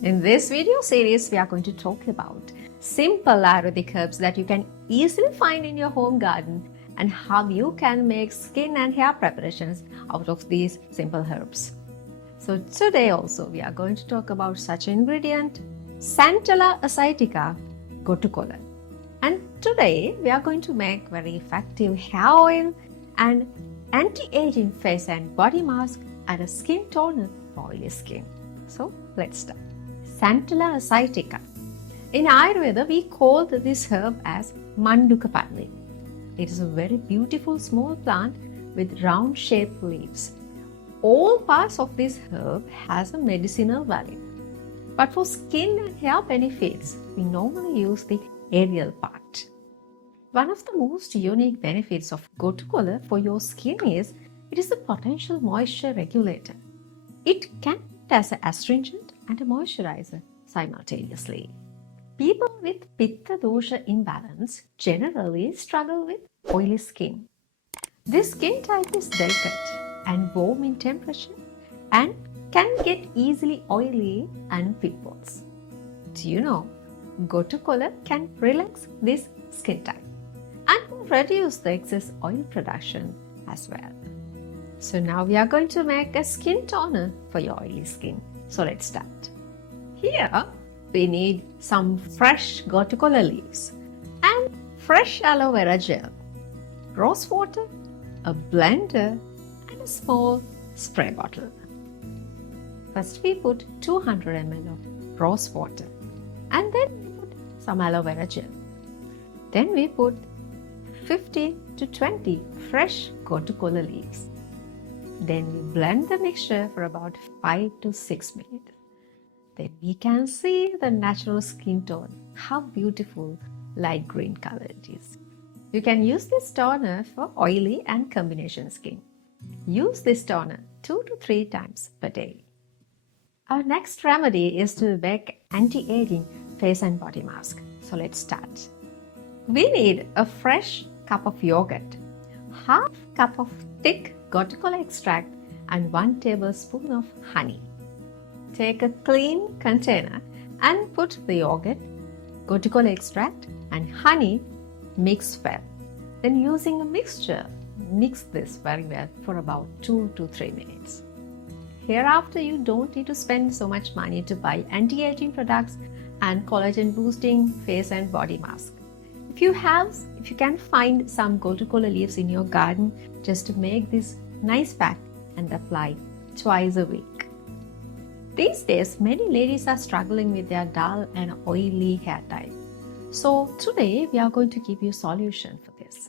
In this video series, we are going to talk about simple Ayurvedic herbs that you can easily find in your home garden and how you can make skin and hair preparations out of these simple herbs. So today also we are going to talk about such an ingredient, Centella Asiatica, Gotu Kola. And today we are going to make very effective hair oil and anti-aging face and body mask and a skin toner for oily skin. So let's start. Centella Asiatica. In Ayurveda, we call this herb as Mandukaparni. It is a very beautiful small plant with round-shaped leaves. All parts of this herb has a medicinal value. But for skin and hair benefits, we normally use the aerial part. One of the most unique benefits of Gotu Kola for your skin is it is a potential moisture regulator. It can act as an astringent and a moisturizer simultaneously. People with Pitta dosha imbalance generally struggle with oily skin. This skin type is delicate and warm in temperature and can get easily oily and pimples. Do you know, Gotu Kola can relax this skin type and reduce the excess oil production as well. So now we are going to make a skin toner for your oily skin. So let's start. Here we need some fresh Gotu Kola leaves and fresh aloe vera gel, rose water, a blender and a small spray bottle. First we put 200 ml of rose water and then we put some aloe vera gel. Then we put 15 to 20 fresh Gotu Kola leaves. Then we blend the mixture for about 5 to 6 minutes. Then we can see the natural skin tone, how beautiful light green color it is. You can use this toner for oily and combination skin. Use this toner 2 to 3 times per day. Our next remedy is to make anti-aging face and body mask. So let's start. We need a fresh cup of yogurt, half cup of thick Gotu Kola extract and 1 tablespoon of honey. Take a clean container and put the yogurt, Gotu Kola extract and honey mix well. Then using a mixture, mix this very well for about 2 to 3 minutes. Hereafter, you don't need to spend so much money to buy anti-aging products and collagen boosting face and body mask. If you can find some Gotu Kola leaves in your garden, just make this nice pack and apply twice a week. These days, many ladies are struggling with their dull and oily hair type. So today we are going to give you a solution for this.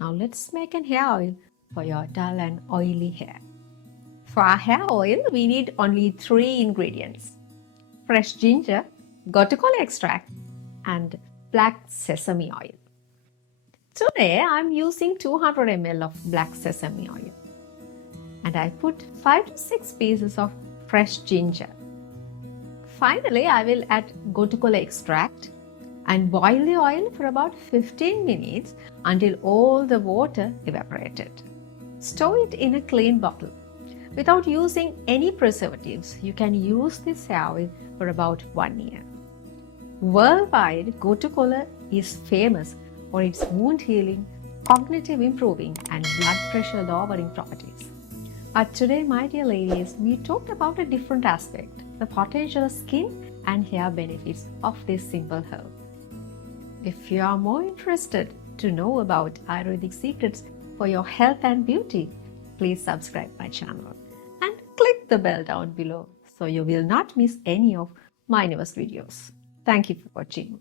Now let's make an hair oil for your dull and oily hair. For our hair oil, we need only 3 ingredients: fresh ginger, Gotu Kola extract and black sesame oil. Today I am using 200 ml of black sesame oil and I put 5 to 6 pieces of fresh ginger. Finally, I will add Gotu Kola extract and boil the oil for about 15 minutes until all the water evaporated. Store it in a clean bottle. Without using any preservatives, you can use this hair oil for about 1 year. Worldwide, Gotu Kola is famous for its wound healing, cognitive improving and blood pressure lowering properties. But today, my dear ladies, we talked about a different aspect, the potential skin and hair benefits of this simple herb. If you are more interested to know about Ayurvedic secrets for your health and beauty, please subscribe my channel and click the bell down below so you will not miss any of my newest videos. Thank you for watching.